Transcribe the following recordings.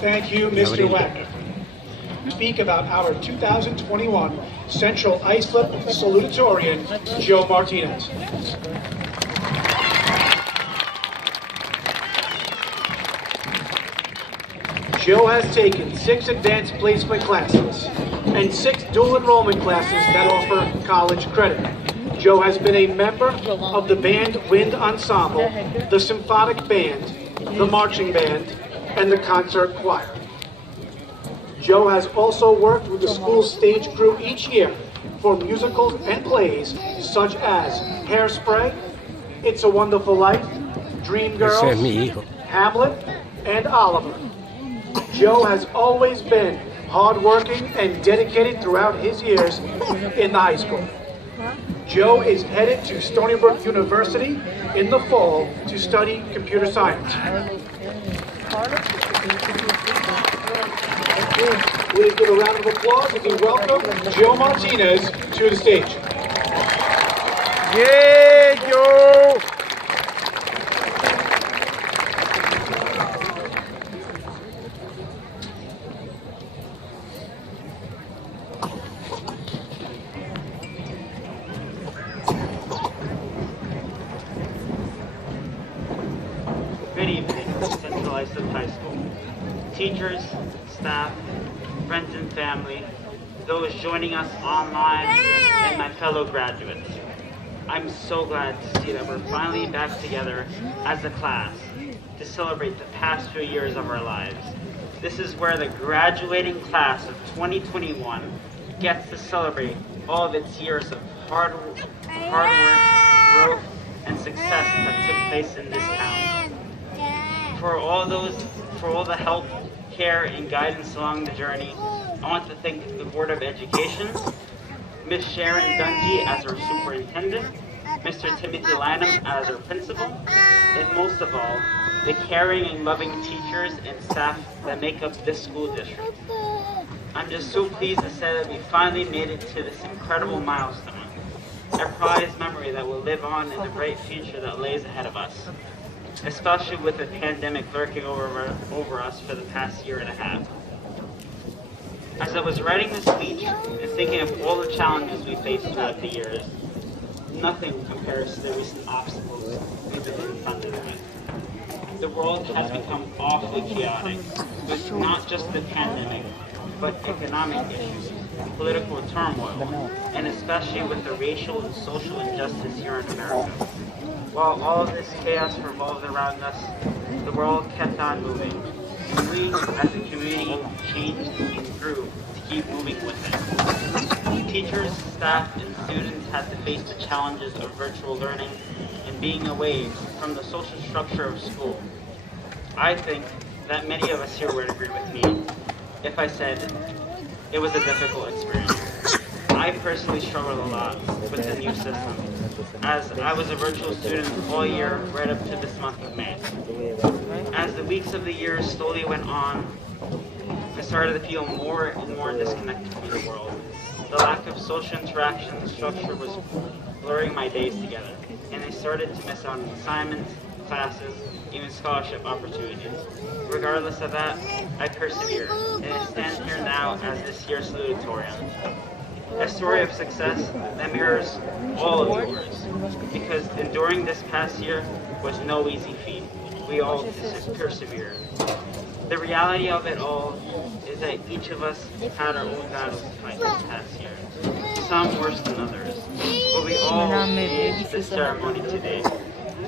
Thank you, Mr. Wagner. Speak about our 2021 Central Islip salutatorian, Joe Martinez. Joe has taken 6 advanced placement classes and 6 dual enrollment classes that offer college credit. Joe has been a member of the band Wind Ensemble, the Symphonic Band, the Marching Band, and the Concert Choir. Joe has also worked with the school's stage crew each year for musicals and plays such as Hairspray, It's a Wonderful Life, Dreamgirls, Hamlet, and Oliver. Joe has always been hardworking and dedicated throughout his years in the high school. Joe is headed to Stony Brook University in the fall to study computer science. Please give a round of applause as we welcome Joe Martinez to the stage. Yeah, Joe! Good evening, Central Islip High School. Teachers, staff, friends and family, those joining us online, and my fellow graduates. I'm so glad to see that we're finally back together as a class to celebrate the past few years of our lives. This is where the graduating class of 2021 gets to celebrate all of its years of hard work, growth, and success that took place in this town. For all the help, care, and guidance along the journey, I want to thank the Board of Education, Ms. Sharon Dungy as our superintendent, Mr. Timothy Lanham as our principal, and most of all, the caring and loving teachers and staff that make up this school district. I'm just so pleased to say that we finally made it to this incredible milestone, a prized memory that will live on in the bright future that lays ahead of us, especially with the pandemic lurking over us for the past year and a half. As I was writing this speech and thinking of all the challenges we faced throughout the years, nothing compares to the recent obstacles we've been confronted with. The world has become awfully chaotic, with not just the pandemic, but economic issues, political turmoil, and especially with the racial and social injustice here in America. While all of this chaos revolved around us, the world kept on moving, and we, as a community, changed and grew to keep moving with it. Teachers, staff, and students had to face the challenges of virtual learning and being away from the social structure of school. I think that many of us here would agree with me if I said it was a difficult experience. I personally struggled a lot with the new system, as I was a virtual student all year right up to this month of May. As the weeks of the year slowly went on, I started to feel more and more disconnected from the world. The lack of social interaction and structure was blurring my days together, and I started to miss out on assignments, classes, even scholarship opportunities. Regardless of that, I persevered, and I stand here now as this year's salutatorian. A story of success that mirrors all of yours, because enduring this past year was no easy feat. We all persevered. The reality of it all is that each of us had our own battles to fight this past year, some worse than others, but we all made this ceremony today.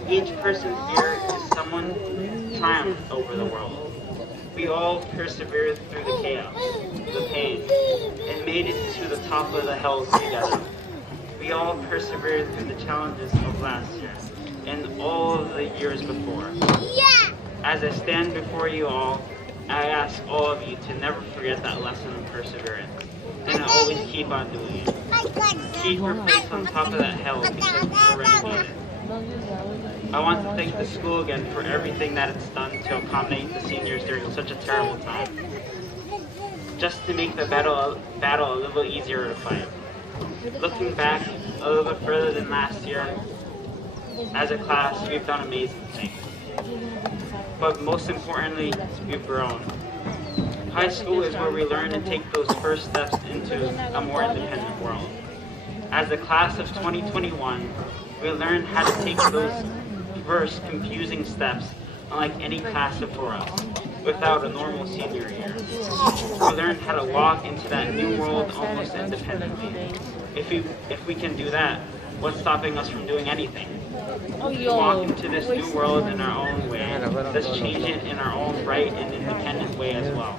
Each person here is someone triumphed over the world. We all persevered through the chaos, the pain, and made it to the top of the hills together. We all persevered through the challenges of last year and all of the years before. As I stand before you all, I ask all of you to never forget that lesson of perseverance, and to always keep on doing it. Keep your place on top of that hill because we already made it. I want to thank the school again for everything that it's done to accommodate the seniors during such a terrible time, just to make the battle a little easier to fight. Looking back a little bit further than last year, as a class, we've done amazing things. But most importantly, we've grown. High school is where we learn to take those first steps into a more independent world. As the class of 2021, we learn how to take those first confusing steps unlike any class before us, without a normal senior year. We learn how to walk into that new world almost independently. If we can do that, what's stopping us from doing anything? We walk into this new world in our own way. Let's change it in our own right and independent way as well.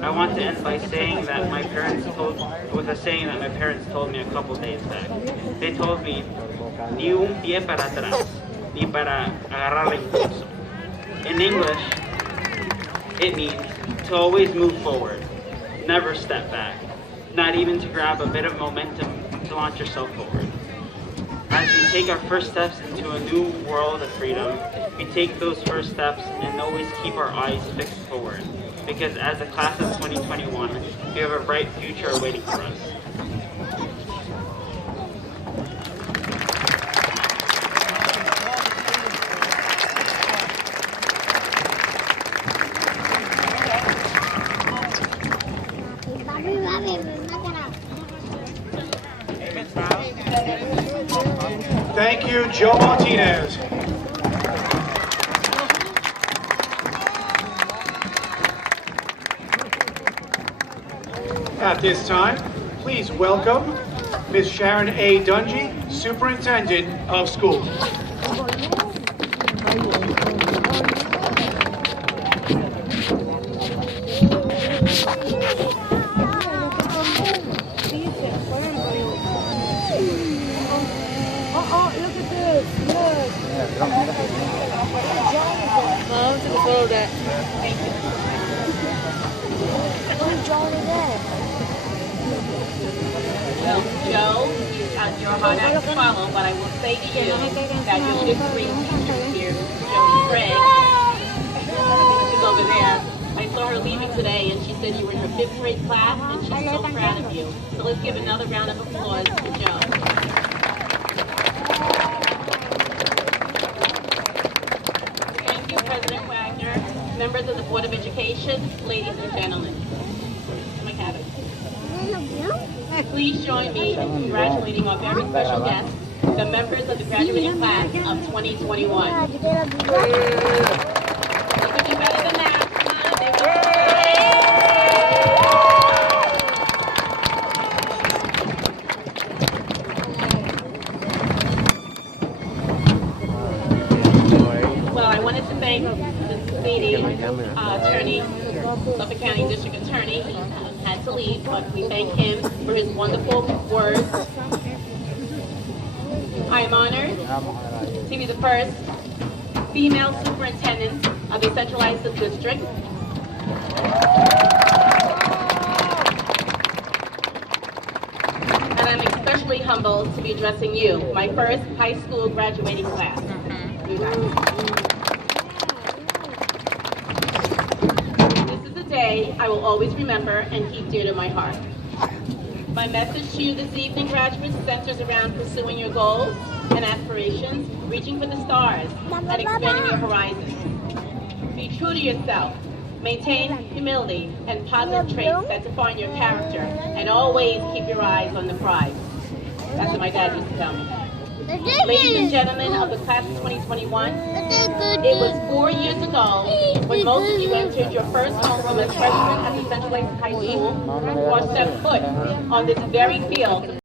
I want to end by saying that my parents told me a couple days back. They told me, ni un pie para atrás, ni para agarrar el impulso. In English, it means to always move forward, never step back, not even to grab a bit of momentum to launch yourself forward. As we take our first steps into a new world of freedom, we take those first steps and always keep our eyes fixed forward. Because as a class of 2021, we have a bright future waiting for us. Thank you, Joe Martinez. At this time, please welcome Ms. Sharon A. Dungy, Superintendent of Schools. Well, Joe, you're a hard act to follow, but I will say to you that your fifth grade teacher here, Jody Craig, she's over there. I saw her leaving today, and she said you were in her fifth grade class, and she's so proud of you. So let's give another round of applause to Joe. Thank you, President Wagner, members of the Board of Education, ladies and gentlemen. Please join me in congratulating our very special guests, the members of the graduating class of 2021. You could do better than that. Well, I wanted to thank the lady attorney, Suffolk County District Attorney. He had to leave, but we thank him for his wonderful words. I am honored to be the first female superintendent of the Central Islip District. And I'm especially humbled to be addressing you, my first high school graduating class. Day I will always remember and keep dear to my heart. My message to you this evening, graduates, centers around pursuing your goals and aspirations, reaching for the stars, and expanding your horizons. Be true to yourself, maintain humility and positive traits that define your character, and always keep your eyes on the prize. That's what my dad used to tell me. Ladies and gentlemen of the class of 2021, it was 4 years ago when most of you entered your first homeroom as freshmen at the Central Islip High School or set foot on this very field